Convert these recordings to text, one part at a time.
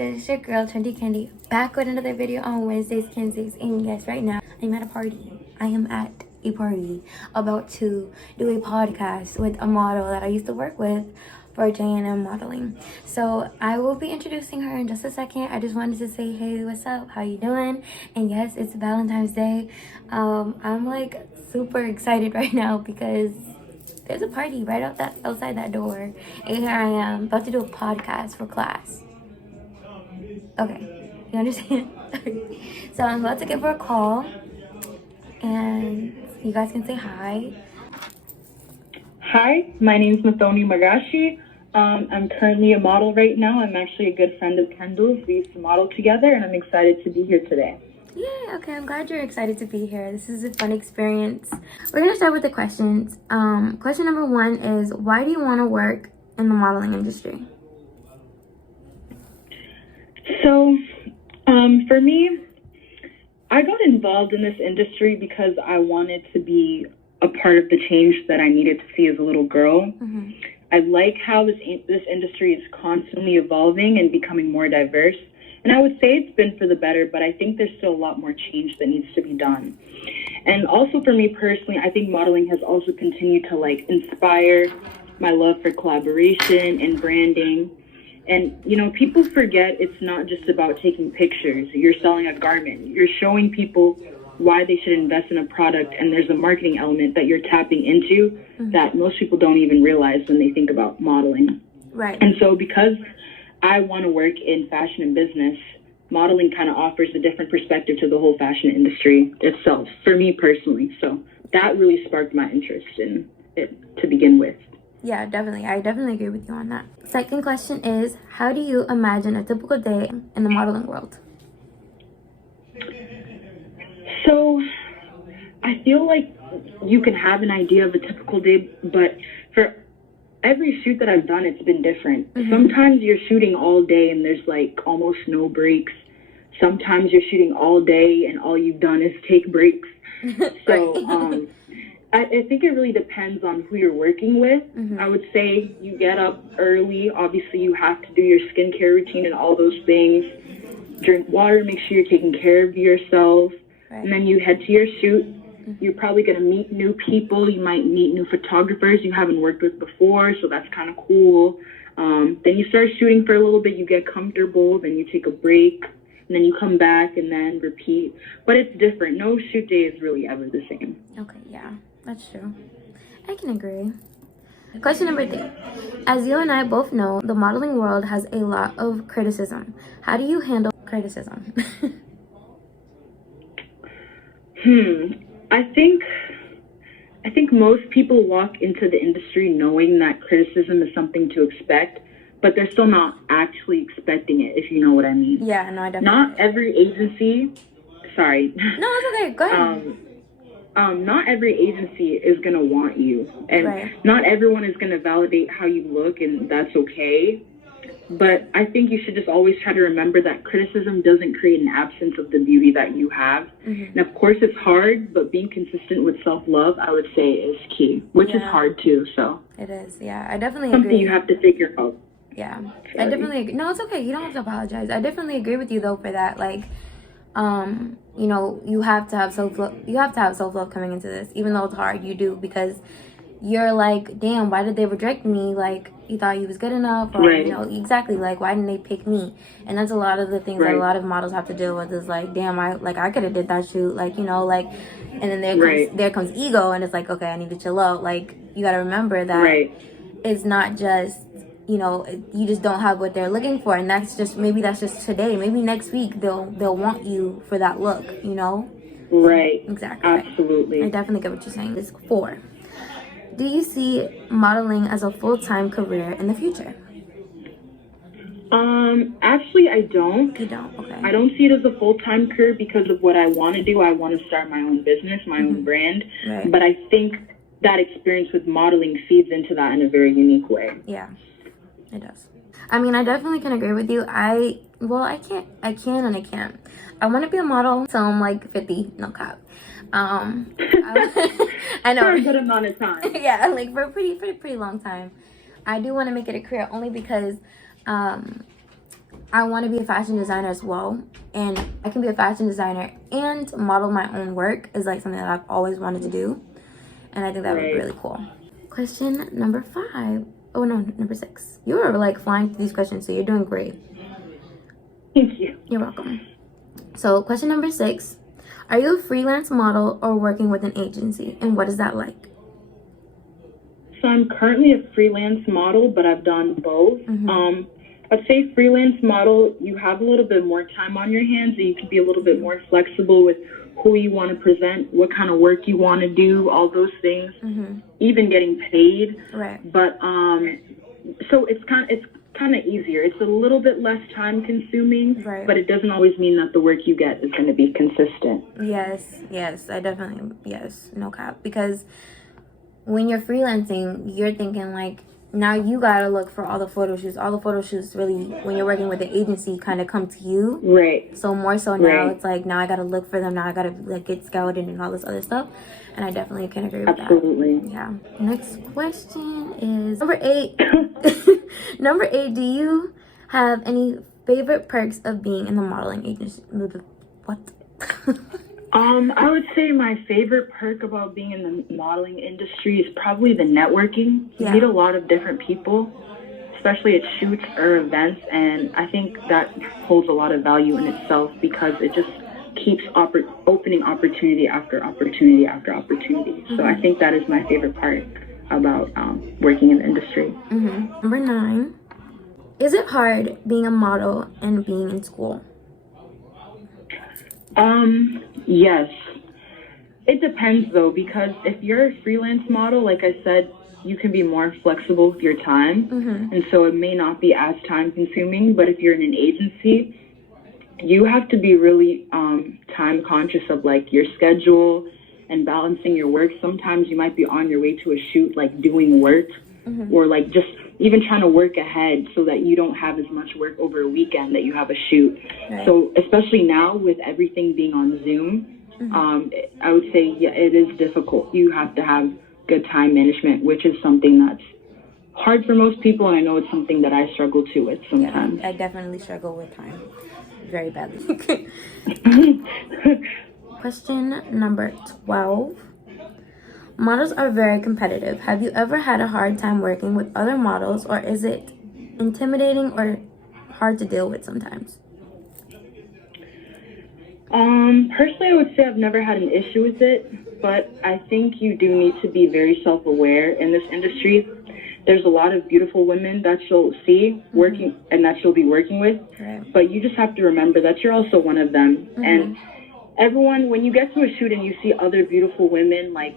it is your girl Trendy Candy, back with another video on Wednesdays, and yes, right now I'm at a party. I am at a party about to do a podcast with a model that I used to work with for J&M modeling. So I will be introducing her in just a second. I just wanted to say, hey, what's up? How you doing? And yes, it's Valentine's Day. I'm like super excited right now because there's a party right outside that door, and here I am about to do a podcast for class. Okay, you understand? So I'm about to give her a call, and you guys can say hi. Hi, my name is Muthonimagachi. I'm currently a model right now. I'm actually a good friend of Kendall's. We used to model together, and I'm excited to be here today. Yeah, okay, I'm glad you're excited to be here. This is a fun experience. We're gonna start with the questions. Question number 1 is, why do you want to work in the modeling industry? So, for me, I got involved in this industry because I wanted to be a part of the change that I needed to see as a little girl. Mm-hmm. I like how this industry is constantly evolving and becoming more diverse. And I would say it's been for the better, but I think there's still a lot more change that needs to be done. And also for me personally, I think modeling has also continued to inspire my love for collaboration and branding. And, people forget it's not just about taking pictures. You're selling a garment. You're showing people why they should invest in a product. And there's a marketing element that you're tapping into mm-hmm. that most people don't even realize when they think about modeling. Right. And so because I want to work in fashion and business, modeling kind of offers a different perspective to the whole fashion industry itself, for me personally. So that really sparked my interest in it to begin with. Yeah, definitely. I definitely agree with you on that. Second question is, how do you imagine a typical day in the modeling world? So I feel like you can have an idea of a typical day, but for every shoot that I've done, it's been different. Mm-hmm. Sometimes you're shooting all day and there's almost no breaks. Sometimes you're shooting all day and all you've done is take breaks. So I think it really depends on who you're working with. Mm-hmm. I would say you get up early. Obviously, you have to do your skincare routine and all those things. Drink water, make sure you're taking care of yourself. Right. And then you head to your shoot. You're probably going to meet new people. You might meet new photographers you haven't worked with before, so that's kind of cool. Then you start shooting for a little bit. You get comfortable. Then you take a break. And then you come back and then repeat. But it's different. No shoot day is really ever the same. Okay, yeah, that's true. I can agree. Question number 3. As you and I both know, the modeling world has a lot of criticism. How do you handle criticism? I think most people walk into the industry knowing that criticism is something to expect, but they're still not actually expecting it, if you know what I mean. Yeah, no, I definitely. Not every agency, sorry. No, it's okay, go ahead. Not every agency is going to want you, and right. Not everyone is going to validate how you look, and that's okay. But I think you should just always try to remember that criticism doesn't create an absence of the beauty that you have. Mm-hmm. And of course it's hard, but being consistent with self-love, I would say, is key, which is hard too, so. It is, yeah. I definitely agree. Something you have to figure out. Yeah. Sorry. I definitely agree. No, it's okay. You don't have to apologize. I definitely agree with you though for that. You have to have self-love. You have to have self-love coming into this, even though it's hard, you do, because you're like, damn, why did they reject me? You thought you was good enough, or right. Exactly, why didn't they pick me? And that's a lot of the things right. that a lot of models have to deal with, is damn, I could have did that shoot, and then there comes ego, and it's okay, I need to chill out. You got to remember that right. it's not just, you just don't have what they're looking for, and maybe that's just today. Maybe next week they'll want you for that look, Right. Exactly. Absolutely. I definitely get what you're saying. It's 4. Do you see modeling as a full-time career in the future? Actually, I don't. You don't? Okay. I don't see it as a full-time career because of what I want to do. I want to start my own business, my own brand. Right. But I think that experience with modeling feeds into that in a very unique way. Yeah, it does. I mean, I definitely can agree with you. I can and I can't. I want to be a model till I'm 50, no cap. I know. For a good amount of time. Yeah, for a pretty long time. I do want to make it a career only because I want to be a fashion designer as well, and I can be a fashion designer and model my own work is like something that I've always wanted to do, and I think that would be really cool. Question number 5. Oh no, number 6. You were like flying through these questions, so you're doing great. Thank you. You're welcome. So question number 6. Are you a freelance model or working with an agency, and what is that like? So I'm currently a freelance model, but I've done both. I'd say freelance model, you have a little bit more time on your hands, and you can be a little bit more flexible with who you want to present, what kind of work you want to do, all those things, even getting paid. Right. But so it's kind of easier. It's a little bit less time consuming, right, but it doesn't always mean that the work you get is going to be consistent. Yes, I definitely, yes, no cap. Because when you're freelancing, you're thinking like, now you gotta look for all the photo shoots. All the photo shoots really, when you're working with the agency, kind of come to you. Right. So more so now, it's like, now I gotta look for them. Now I gotta like get scouted and all this other stuff. And I definitely can agree with that. Absolutely. Yeah. Next question is number 8. Number 8, do you have any favorite perks of being in the modeling agency? What? I would say my favorite perk about being in the modeling industry is probably the networking. You meet a lot of different people, especially at shoots or events, and I think that holds a lot of value in itself because it just keeps opening opportunity after opportunity after opportunity. So I think that is my favorite part about working in the industry. Number 9, is it hard being a model and being in school? Yes. It depends though, because if you're a freelance model, like I said, you can be more flexible with your time. And so it may not be as time consuming, but if you're in an agency, you have to be really time conscious of like your schedule and balancing your work. Sometimes you might be on your way to a shoot, like doing work or like just even trying to work ahead so that you don't have as much work over a weekend that you have a shoot. Right. So especially now with everything being on Zoom, I would say, yeah, it is difficult. You have to have good time management, which is something that's hard for most people. And I know it's something that I struggle to with sometimes. Yeah, I definitely struggle with time very badly. Question number 12. Models are very competitive. Have you ever had a hard time working with other models, or is it intimidating or hard to deal with sometimes? Personally, I would say I've never had an issue with it, but I think you do need to be very self-aware in this industry. There's a lot of beautiful women that you'll see working and that you'll be working with, but you just have to remember that you're also one of them. And everyone, when you get to a shoot and you see other beautiful women, like,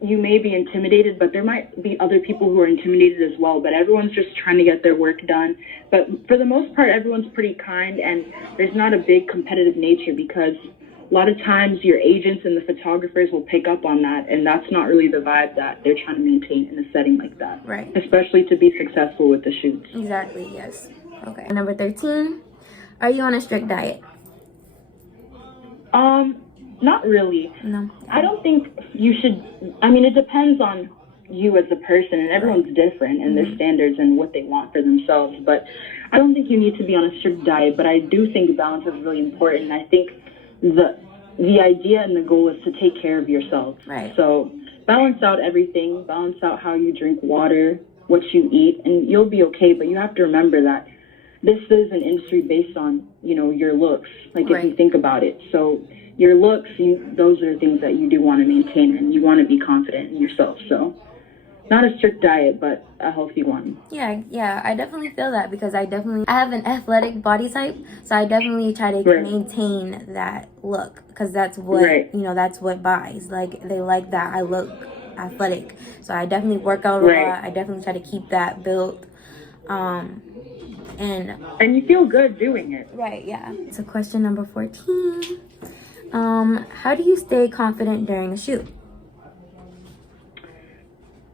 you may be intimidated, but there might be other people who are intimidated as well, but everyone's just trying to get their work done. But for the most part, everyone's pretty kind, and there's not a big competitive nature because a lot of times your agents and the photographers will pick up on that, and that's not really the vibe that they're trying to maintain in a setting like that. Right. Especially to be successful with the shoots. Exactly, yes. Okay. Number 13, are you on a strict diet? Not really. No. I don't think you should. I mean, it depends on you as a person, and everyone's different in their standards and what they want for themselves. But I don't think you need to be on a strict diet. But I do think balance is really important. And I think the idea and the goal is to take care of yourself. Right. So balance out everything. Balance out how you drink water, what you eat, and you'll be okay. But you have to remember that this is an industry based on, your looks. Like if you think about it. So your looks, those are things that you do want to maintain, and you want to be confident in yourself. So not a strict diet, but a healthy one. Yeah, I definitely feel that because I have an athletic body type, so I definitely try to maintain that look because that's what, that's what buys. Like, they like that I look athletic. So I definitely work out a lot. I definitely try to keep that built. And you feel good doing it. Right, yeah. So question number 14. How do you stay confident during a shoot?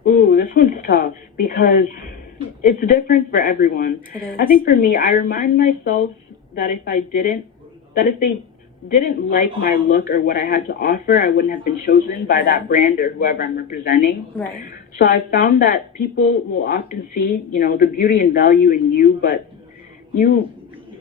Ooh, this one's tough because it's different for everyone. I think for me, I remind myself that if they didn't like my look or what I had to offer, I wouldn't have been chosen by that brand or whoever I'm representing. Right. So I've found that people will often see, the beauty and value in you, but you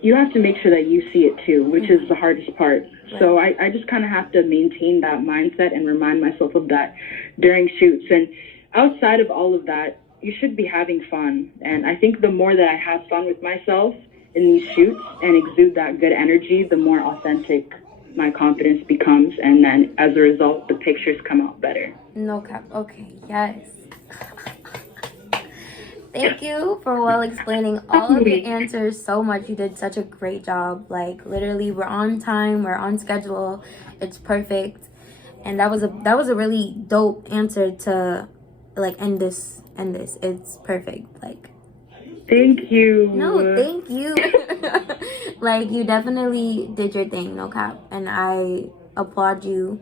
you have to make sure that you see it too, which is the hardest part. So I just kind of have to maintain that mindset and remind myself of that during shoots. And outside of all of that, you should be having fun. And I think the more that I have fun with myself in these shoots and exude that good energy, the more authentic my confidence becomes. And then as a result, the pictures come out better. No cap. Okay, yes. Thank you for well explaining all of your answers so much. You did such a great job. Like, literally, we're on time, we're on schedule. It's perfect. And that was a really dope answer to like end this. It's perfect. Like, thank you. no, thank you. Like, you definitely did your thing, no cap. And I applaud you.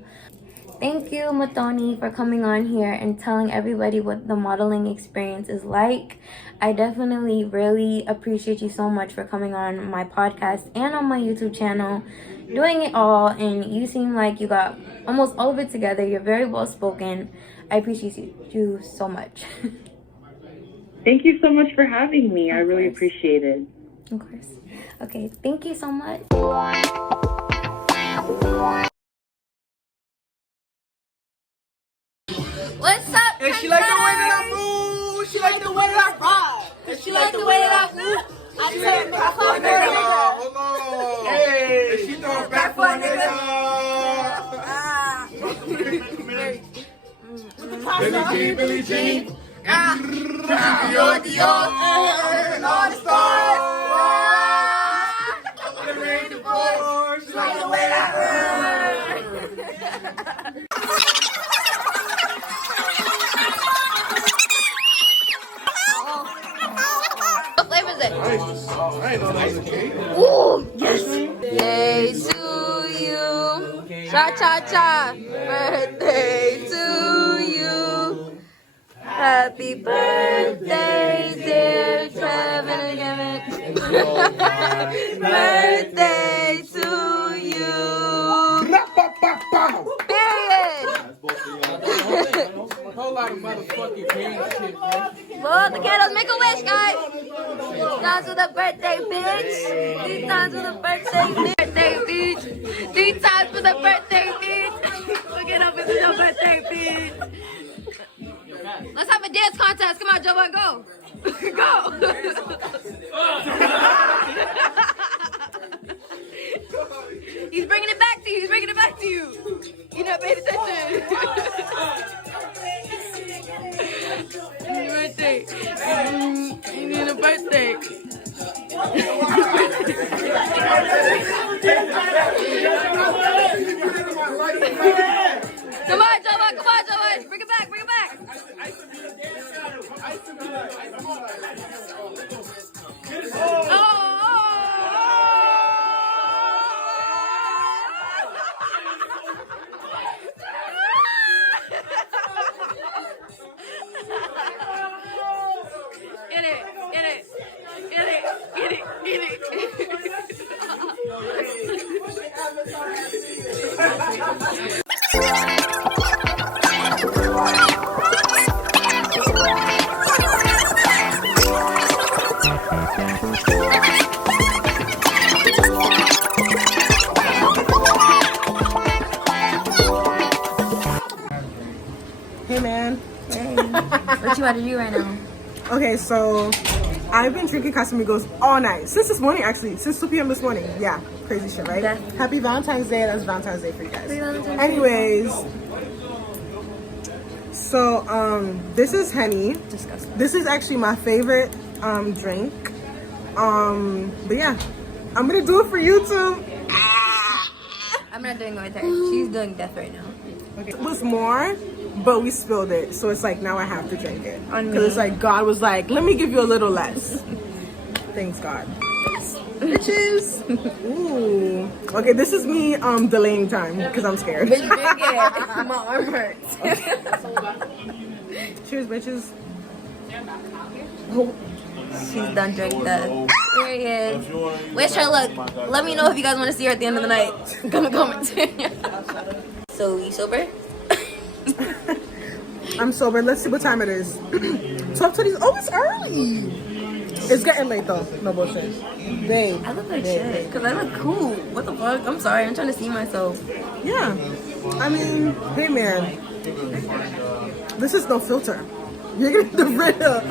Thank you, Muthoni, for coming on here and telling everybody what the modeling experience is like. I definitely really appreciate you so much for coming on my podcast and on my YouTube channel, doing it all. And you seem like you got almost all of it together. You're very well spoken. I appreciate you so much. Thank you so much for having me. I really appreciate it. Of course. Okay, thank you so much. What's up, And she like the way that I move. She like the way that I ride. And she like the way that I move. I take it back for a nigga. Hold on. Hey. And she throw it back for a nigga. Billie Jean. Dior. All the stars. The rain, the boys. She like the way that I ride. What flavor is it? I ain't know that was a cake. Ooh, yes. Yay to you. Cha cha cha. Birthday to you. Happy birthday, dear Kevin. Birthday to you. Period. A whole lot of motherfucking cake shit, man. Blow the candles, make a wish, guys. 3 times with a birthday, bitch. 3 times with a birthday, bitch. 3 times with a birthday, bitch. Look it up, it's your birthday, bitch. Let's have a dance contest. Come on, Jovan, go. Go. He's bringing it back to you. He's bringing it back to you. You're not paying attention. Birthday. You need a birthday. Come on, Jovan. Come on, Jovan. Bring it back. Bring it back. Get it. Get it. Get it. Get it. Get it. Hey man. Hey, what you about to do right now? Okay, so I've been drinking Casamigos all night. Since this morning, actually. Since 2 p.m. this morning. Yeah, crazy shit, right? Yeah. Happy Valentine's Day. That's Valentine's Day for you guys. Happy Valentine's Day. Anyways, so this is Henny. Disgusting. This is actually my favorite drink. But yeah, I'm gonna do it for YouTube. I'm not doing it with her. She's doing death right now. Okay. It was more, but we spilled it, so it's like now I have to drink it. On me. Because it's like God was like, let me give you a little less. Thanks God. Bitches. Ooh. Okay, this is me delaying time because I'm scared. Bitch, drink it. My arm hurts. Cheers, bitches. She's done drinking that. There he is. Wish her luck. Let me know if you guys want to see her at the end of the night. Come comment. So, you sober? I'm sober. Let's see what time it is. 12:20. Oh, it's early. It's getting late though. No bullshit. Babe. I look like shit because I look cool. What the fuck? I'm sorry. I'm trying to see myself. Yeah. I mean, hey man. This is no filter. You're gonna get rid of.